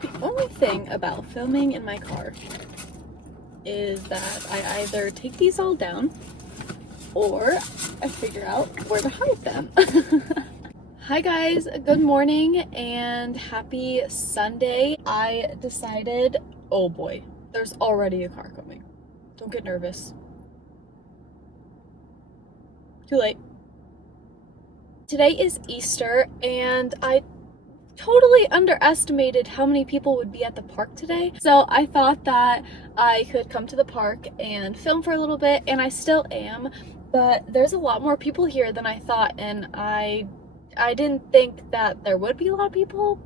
The only thing about filming in my car is that I either take these all down or I figure out where to hide them. Hi guys, good morning and happy Sunday. I decided, oh boy, there's already a car coming. Don't get nervous. Too late. Today is Easter and I totally underestimated how many people would be at the park today. So I thought that I could come to the park and film for a little bit, and I still am, but there's a lot more people here than I thought, and I didn't think that there would be a lot of people,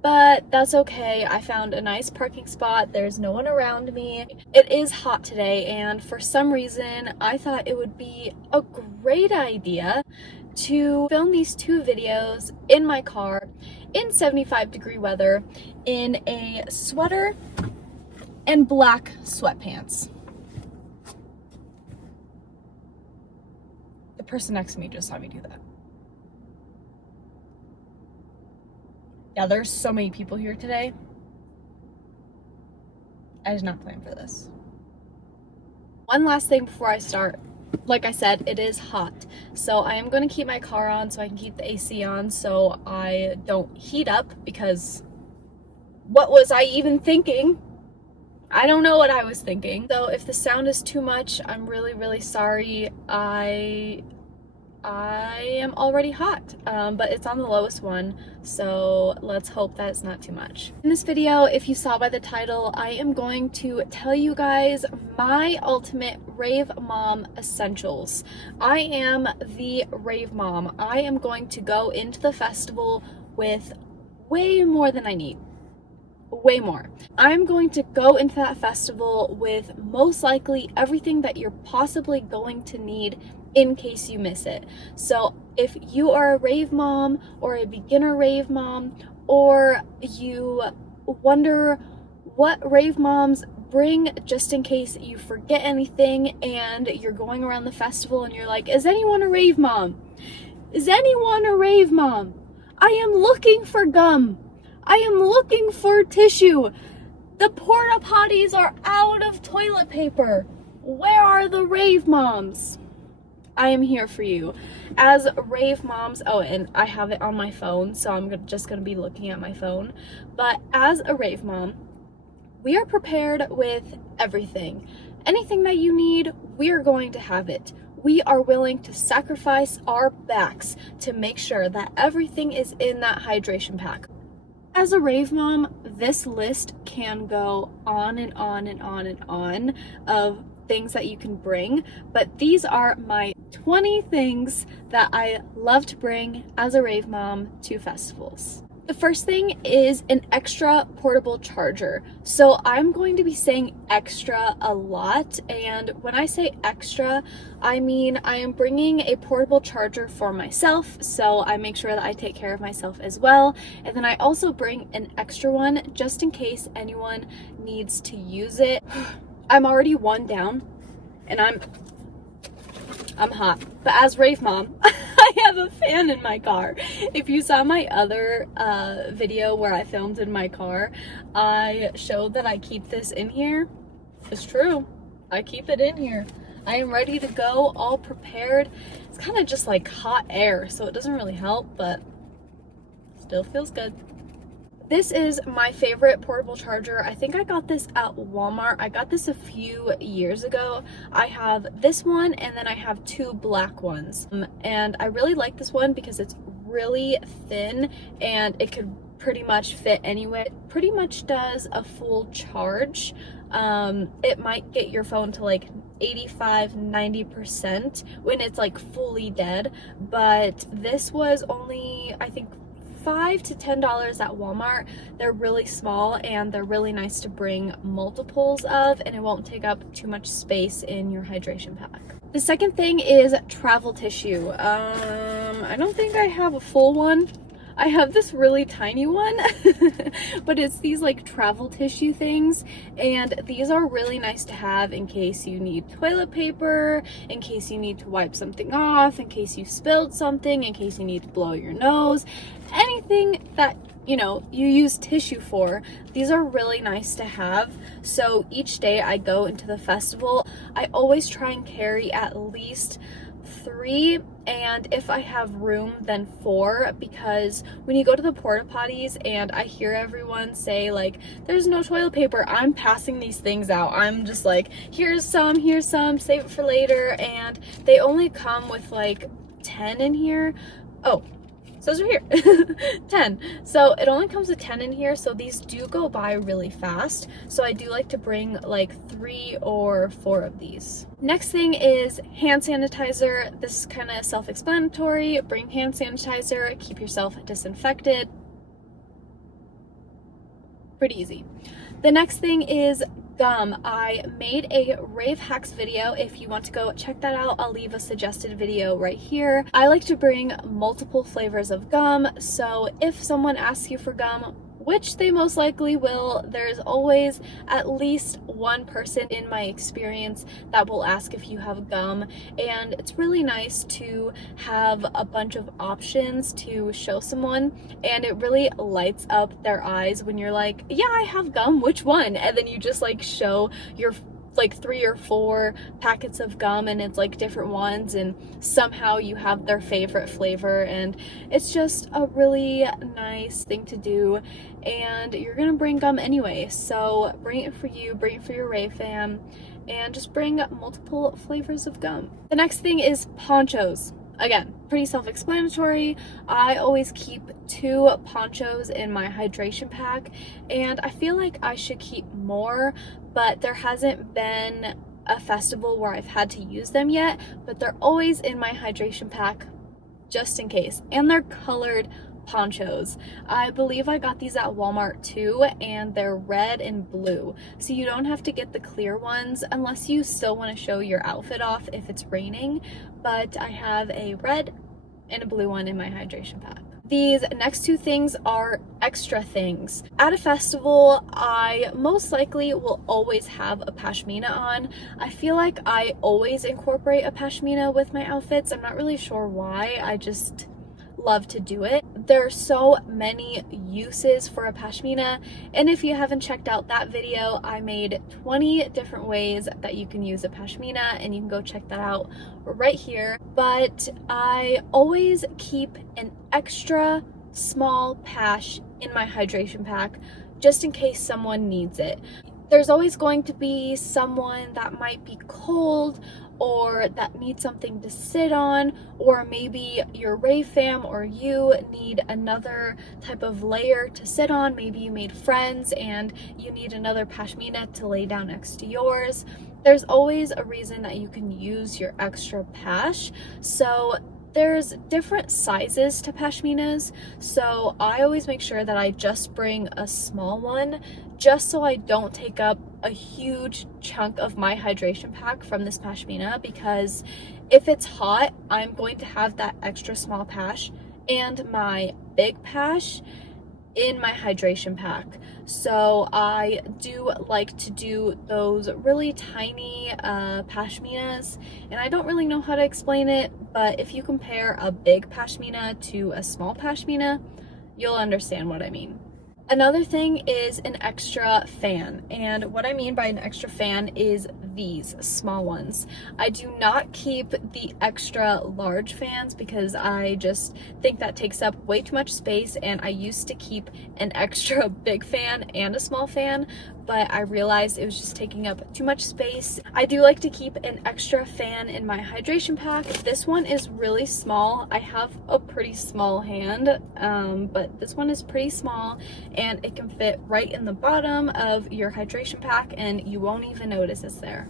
but that's okay. I found a nice parking spot. There's no one around me. It is hot today, and for some reason I thought it would be a great idea to film these two videos in my car in 75-degree weather in a sweater and black sweatpants. The person next to me just saw me do that. Yeah, there's so many people here today. I did not plan for this. One last thing before I start. Like I said, it is hot, so I am going to keep my car on so I can keep the AC on so I don't heat up, because what was I even thinking? I don't know what I was thinking. So if the sound is too much, I'm really sorry. I am already hot, but it's on the lowest one, so let's hope that it's not too much. In this video, if you saw by the title, I am going to tell you guys my ultimate rave mom essentials. I am the rave mom. I am going to go into the festival with way more than I need. Way more. I'm going to go into that festival with most likely everything that you're possibly going to need in case you miss it. So if you are a rave mom or a beginner rave mom, or you wonder what rave moms bring just in case you forget anything and you're going around the festival and you're like, is anyone a rave mom? Is anyone a rave mom? I am looking for gum. I am looking for tissue. The porta potties are out of toilet paper. Where are the rave moms? I am here for you. As rave moms, oh, and I have it on my phone, so I'm just going to be looking at my phone. But as a rave mom, we are prepared with everything. Anything that you need, we are going to have it. We are willing to sacrifice our backs to make sure that everything is in that hydration pack. As a rave mom, this list can go on and on and on and on of things that you can bring, but these are my 20 things that I love to bring as a rave mom to festivals. The first thing is an extra portable charger. So I'm going to be saying extra a lot, and when I say extra, I mean I am bringing a portable charger for myself, so I make sure that I take care of myself as well, and then I also bring an extra one just in case anyone needs to use it. I'm already one down and I'm hot, but as rave mom, I have a fan in my car. If you saw my other video where I filmed in my car, I showed that I keep this in here. It's true. I keep it in here. I am ready to go, all prepared. It's kind of just like hot air, so it doesn't really help, but still feels good. This is my favorite portable charger. I think I got this at Walmart. I got this a few years ago. I have this one and then I have two black ones. And I really like this one because it's really thin and it could pretty much fit anywhere. It pretty much does a full charge. It might get your phone to like 85-90% when it's like fully dead, but this was only, I think, $5 to $10 at Walmart. They're really small and they're really nice to bring multiples of, and it won't take up too much space in your hydration pack. The second thing is travel tissue. I don't think I have a full one. I have this really tiny one, but it's these like travel tissue things, and these are really nice to have in case you need toilet paper, in case you need to wipe something off, in case you spilled something, in case you need to blow your nose, anything that you know, you use tissue for, these are really nice to have. So each day I go into the festival, I always try and carry at least 3, and if I have room then 4, because when you go to the porta potties and I hear everyone say like there's no toilet paper, I'm passing these things out. I'm just like, here's some, save it for later, and they only come with like 10 in here. Oh, says right here 10, so it only comes with 10 in here, so these do go by really fast. So I do like to bring like 3 or 4 of these. Next thing is hand sanitizer. This is kind of self-explanatory. Bring hand sanitizer, keep yourself disinfected. Pretty easy. The next thing is gum. I made a Rave hacks video. If you want to go check that out, I'll leave a suggested video right here. I like to bring multiple flavors of gum, so if someone asks you for gum, which they most likely will, there's always at least one person in my experience that will ask if you have gum, and it's really nice to have a bunch of options to show someone, and it really lights up their eyes when you're like, yeah, I have gum, which one? And then you just like show your like 3 or 4 packets of gum, and it's like different ones, and somehow you have their favorite flavor, and it's just a really nice thing to do. And you're gonna bring gum anyway, so bring it for you, bring it for your Rave fam, and just bring multiple flavors of gum. The next thing is ponchos. Again, pretty self-explanatory. I always keep 2 ponchos in my hydration pack, and I feel like I should keep more, but there hasn't been a festival where I've had to use them yet, but they're always in my hydration pack just in case. And they're colored ponchos. I believe I got these at Walmart too, and they're red and blue, so you don't have to get the clear ones unless you still want to show your outfit off if it's raining, but I have a red and a blue one in my hydration pack. These next 2 things are extra things. At a festival, I most likely will always have a pashmina on. I feel like I always incorporate a pashmina with my outfits. I'm not really sure why, I just love to do it. There are so many uses for a pashmina, and if you haven't checked out that video, I made 20 different ways that you can use a pashmina, and you can go check that out right here. But I always keep an extra small pash in my hydration pack just in case someone needs it. There's always going to be someone that might be cold or that needs something to sit on, or maybe your Rave fam or you need another type of layer to sit on. Maybe you made friends and you need another pashmina to lay down next to yours. There's always a reason that you can use your extra pash. So there's different sizes to pashminas, so I always make sure that I just bring a small one, just so I don't take up a huge chunk of my hydration pack from this pashmina, because if it's hot, I'm going to have that extra small pash and my big pash in my hydration pack. So I do like to do those really tiny pashminas, and I don't really know how to explain it, but if you compare a big pashmina to a small pashmina, you'll understand what I mean. Another thing is an extra fan, and what I mean by an extra fan is these small ones. I do not keep the extra large fans because I just think that takes up way too much space, and I used to keep an extra big fan and a small fan, but I realized it was just taking up too much space. I do like to keep an extra fan in my hydration pack. This one is really small. I have a pretty small hand, but this one is pretty small, and it can fit right in the bottom of your hydration pack and you won't even notice it's there.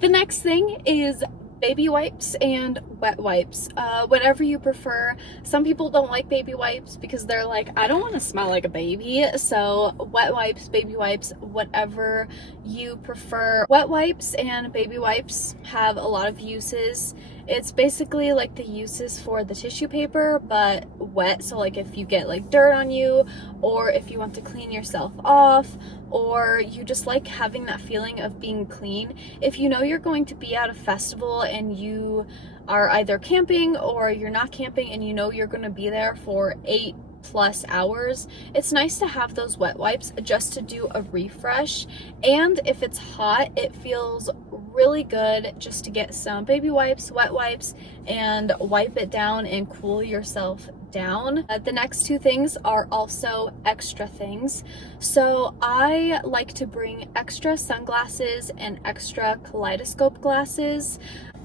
The next thing is baby wipes and wet wipes, whatever you prefer. Some people don't like baby wipes because they're like, I don't want to smell like a baby. So wet wipes, baby wipes, whatever you prefer. Wet wipes and baby wipes have a lot of uses. It's basically like the uses for the tissue paper, but wet. So like if you get like dirt on you, or if you want to clean yourself off, or you just like having that feeling of being clean. If you know you're going to be at a festival and you are either camping or you're not camping, and you know you're going to be there for 8 plus hours, it's nice to have those wet wipes just to do a refresh. And if it's hot, it feels really good just to get some baby wipes, wet wipes, and wipe it down and cool yourself down. The next two things are also extra things. So I like to bring extra sunglasses and extra kaleidoscope glasses.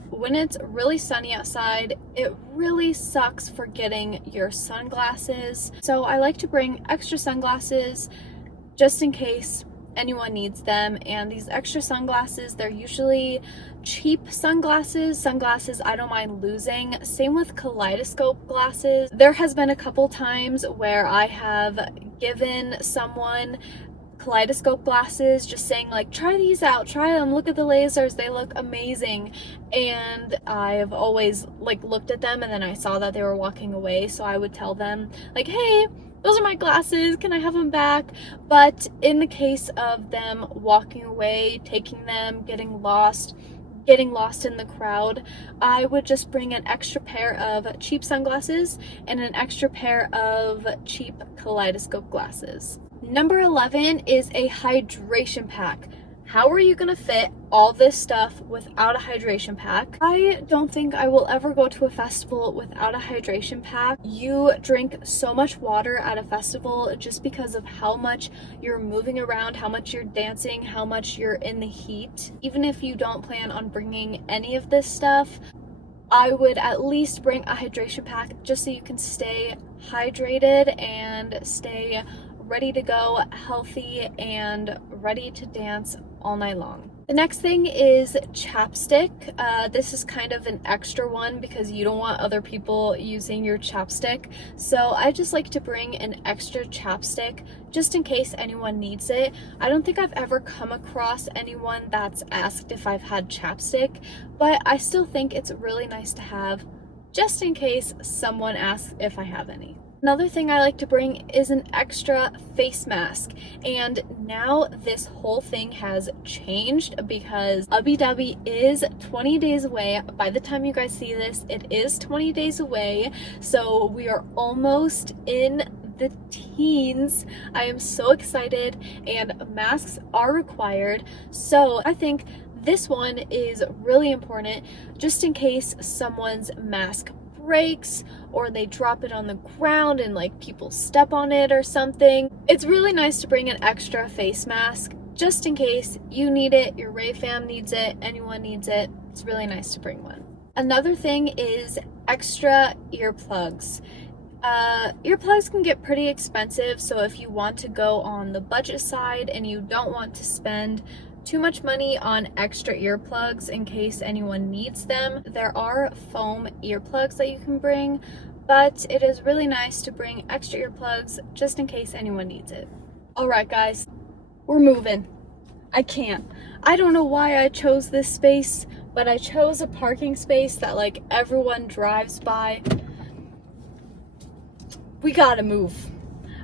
When it's really sunny outside, it really sucks forgetting your sunglasses. So I like to bring extra sunglasses just in case anyone needs them. And these extra sunglasses, they're usually cheap sunglasses I don't mind losing. Same with kaleidoscope glasses. There has been a couple times where I have given someone kaleidoscope glasses, just saying like, try these out, try them, look at the lasers, they look amazing. And I've always like looked at them and then I saw that they were walking away, so I would tell them like, hey, those are my glasses, can I have them back? But in the case of them walking away, taking them, getting lost in the crowd, I would just bring an extra pair of cheap sunglasses and an extra pair of cheap kaleidoscope glasses. Number 11 is a hydration pack. How are you gonna fit all this stuff without a hydration pack? I don't think I will ever go to a festival without a hydration pack. You drink so much water at a festival just because of how much you're moving around, how much you're dancing, how much you're in the heat. Even if you don't plan on bringing any of this stuff, I would at least bring a hydration pack just so you can stay hydrated and stay ready to go, healthy, and ready to dance all night long. The next thing is chapstick. This is kind of an extra one because you don't want other people using your chapstick. So I just like to bring an extra chapstick just in case anyone needs it. I don't think I've ever come across anyone that's asked if I've had chapstick, but I still think it's really nice to have just in case someone asks if I have any. Another thing I like to bring is an extra face mask, and now this whole thing has changed because Ubby Dubby is 20 days away. By the time you guys see this, it is 20 days away, so we are almost in the teens. I am so excited, and masks are required, so I think this one is really important just in case someone's mask breaks or they drop it on the ground and like people step on it or something. It's really nice to bring an extra face mask just in case you need it, your Rave fam needs it, anyone needs it. It's really nice to bring one. Another thing is extra earplugs. Earplugs can get pretty expensive, so if you want to go on the budget side and you don't want to spend too much money on extra earplugs in case anyone needs them, there are foam earplugs that you can bring, but it is really nice to bring extra earplugs just in case anyone needs it. Alright guys, we're moving. I don't know why I chose this space, but I chose a parking space that like everyone drives by. We gotta move.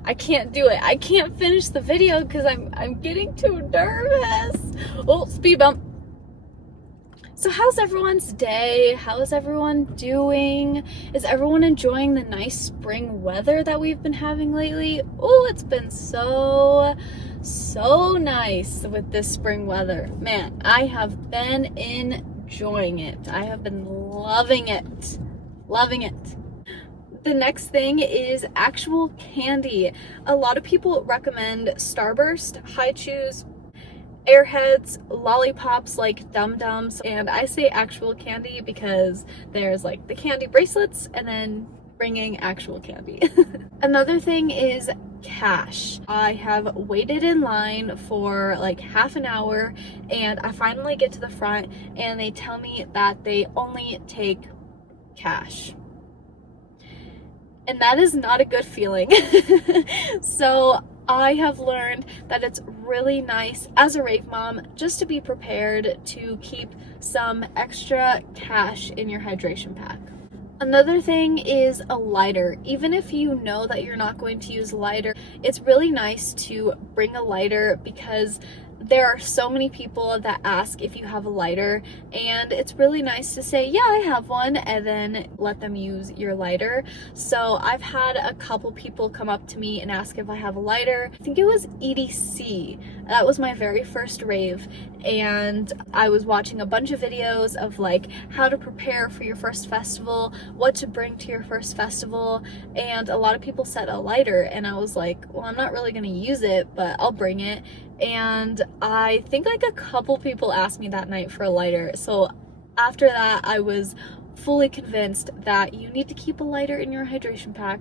I can't do it. I can't finish the video because I'm getting too nervous. Oh, speed bump. So how's everyone's day? How is everyone doing? Is everyone enjoying the nice spring weather that we've been having lately? Oh, it's been so nice with this spring weather. Man, I have been enjoying it. I have been loving it. Loving it. The next thing is actual candy. A lot of people recommend Starburst, High Chews, Airheads, lollipops like Dum Dums, and I say actual candy because there's like the candy bracelets and then bringing actual candy. Another thing is cash. I have waited in line for like half an hour and I finally get to the front and they tell me that they only take cash. And that is not a good feeling. So I have learned that it's really nice as a Rave mom just to be prepared to keep some extra cash in your hydration pack. Another thing is a lighter. Even if you know that you're not going to use a lighter, it's really nice to bring a lighter because there are so many people that ask if you have a lighter, and it's really nice to say, yeah, I have one, and then let them use your lighter. So I've had a couple people come up to me and ask if I have a lighter. I think it was EDC. That was my very first rave, and I was watching a bunch of videos of like how to prepare for your first festival, what to bring to your first festival, and a lot of people said a lighter, and I was like, well, I'm not really gonna use it, but I'll bring it. And I think like a couple people asked me that night for a lighter. So after that, I was fully convinced that you need to keep a lighter in your hydration pack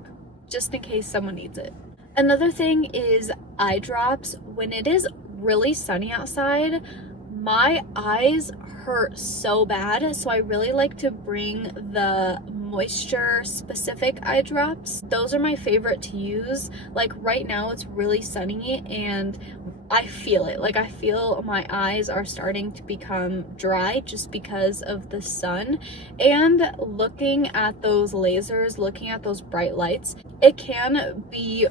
just in case someone needs it. Another thing is eye drops. When it is really sunny outside, my eyes hurt so bad, so I really like to bring the moisture specific eye drops. Those are my favorite to use. Like right now it's really sunny and I feel it. Like I feel my eyes are starting to become dry just because of the sun, and looking at those lasers, looking at those bright lights, it can be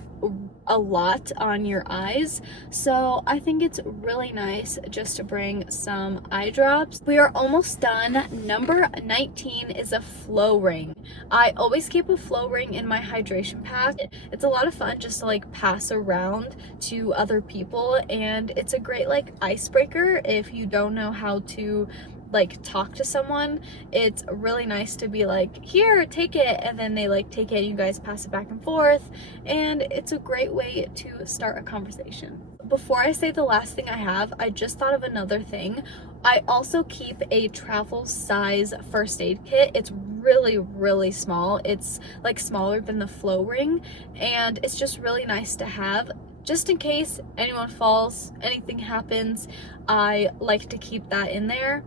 a lot on your eyes. So I think it's really nice just to bring some eye drops. We are almost done. Number 19 is a flow ring. I always keep a flow ring in my hydration pack. It's a lot of fun just to like pass around to other people, and it's a great like icebreaker if you don't know how to like talk to someone. It's really nice to be like, here, take it, and then they like take it and you guys pass it back and forth, and it's a great way to start a conversation. Before I say the last thing I have, I just thought of another thing. I also keep a travel size first aid kit. It's really small. It's like smaller than the flow ring, and it's just really nice to have just in case anyone falls, anything happens. I like to keep that in there.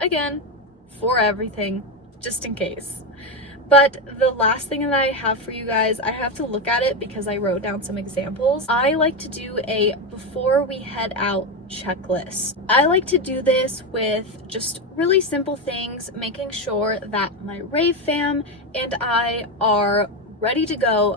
Again, for everything, just in case. But the last thing that I have for you guys, I have to look at it because I wrote down some examples. I like to do a before we head out checklist. I like to do this with just really simple things, making sure that my rave fam and I are ready to go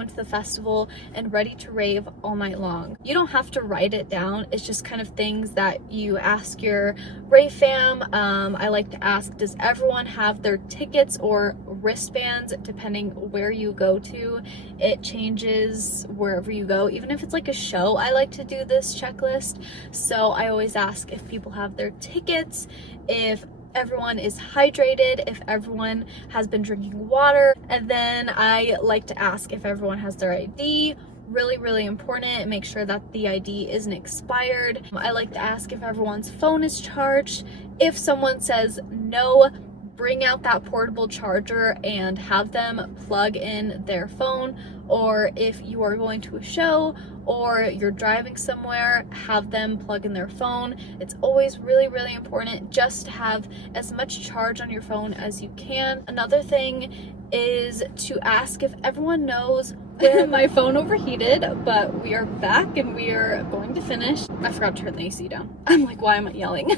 into the festival and ready to rave all night long. You don't have to write it down. It's just kind of things that you ask your rave fam. I like to ask, does everyone have their tickets or wristbands? Depending where you go to, it changes wherever you go. Even if it's like a show, I like to do this checklist. So I always ask if people have their tickets, if everyone is hydrated, if everyone has been drinking water, and then I like to ask if everyone has their ID. Really important. Make sure that the ID isn't expired. I like to ask if everyone's phone is charged. If someone says no, bring out that portable charger and have them plug in their phone. Or if you are going to a show or you're driving somewhere, have them plug in their phone. It's always really important just to have as much charge on your phone as you can. Another thing is to ask if everyone knows where my phone overheated, but we are back and we are going to finish. I forgot to turn the AC down. I'm like, why am I yelling?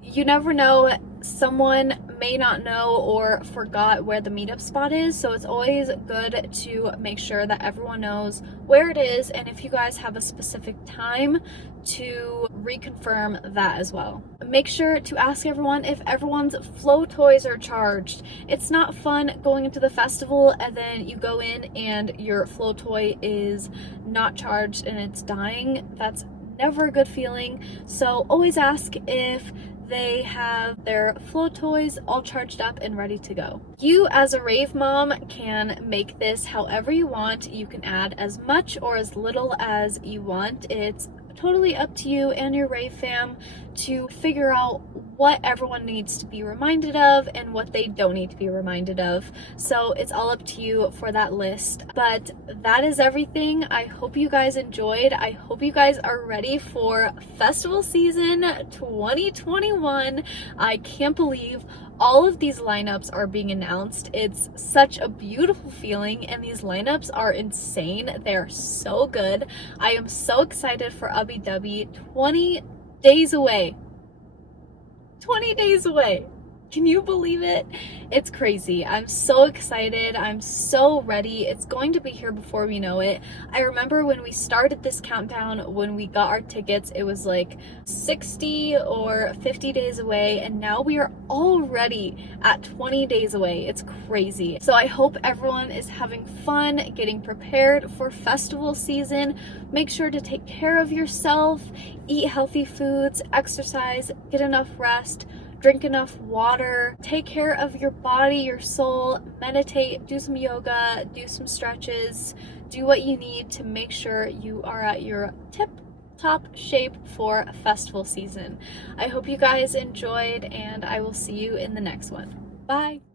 You never know, someone may not know or forgot where the meetup spot is, so it's always good to make sure that everyone knows where it is, and if you guys have a specific time, to reconfirm that as well. Make sure to ask everyone if everyone's flow toys are charged. It's not fun going into the festival and then you go in and your flow toy is not charged and it's dying. That's never a good feeling, so always ask if they have their flow toys all charged up and ready to go. You as a rave mom can make this however you want. You can add as much or as little as you want. It's totally up to you and your rave fam to figure out what everyone needs to be reminded of and what they don't need to be reminded of. So it's all up to you for that list. But that is everything. I hope you guys enjoyed. I hope you guys are ready for festival season 2021. I can't believe all of these lineups are being announced. It's such a beautiful feeling, and these lineups are insane. They're so good. I am so excited for Abu Dhabi. 20 days away. 20 days away. Can you believe it? It's crazy. I'm so excited. I'm so ready. It's going to be here before we know it. I remember when we started this countdown, when we got our tickets, it was like 60 or 50 days away, and now we are already at 20 days away. It's crazy. So I hope everyone is having fun, getting prepared for festival season. Make sure to take care of yourself, eat healthy foods, exercise, get enough rest, drink enough water, take care of your body, your soul, meditate, do some yoga, do some stretches, do what you need to make sure you are at your tip-top shape for festival season. I hope you guys enjoyed, and I will see you in the next one. Bye!